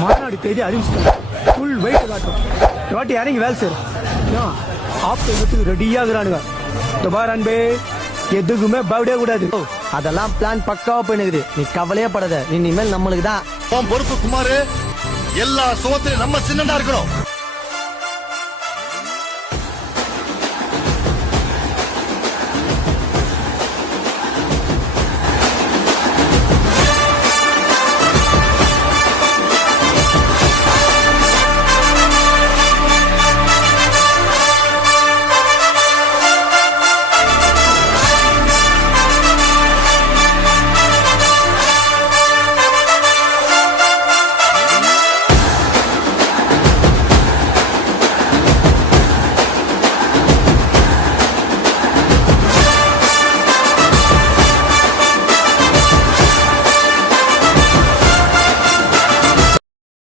மாநாடு தேதி அறிவிச்சிட்டாங்க full weight காட்டும் இந்த வாட்டி இறங்கி வேலை சார் ஆப்டத்துக்கு ரெடியாகிறானுங்க இந்த பாரு அன்பே எதுக்குமே பயப்படவே கூடாது. அதெல்லாம் பிளான் பக்காவா போயினுக்குது. நீ கவலையே படாத. நீ இனிமேல் நம்மளுக்கு தான் பொறுப்பு குமாரு எல்லா சுகத்திலும் நம்ம சின்னதா இருக்கிறோம்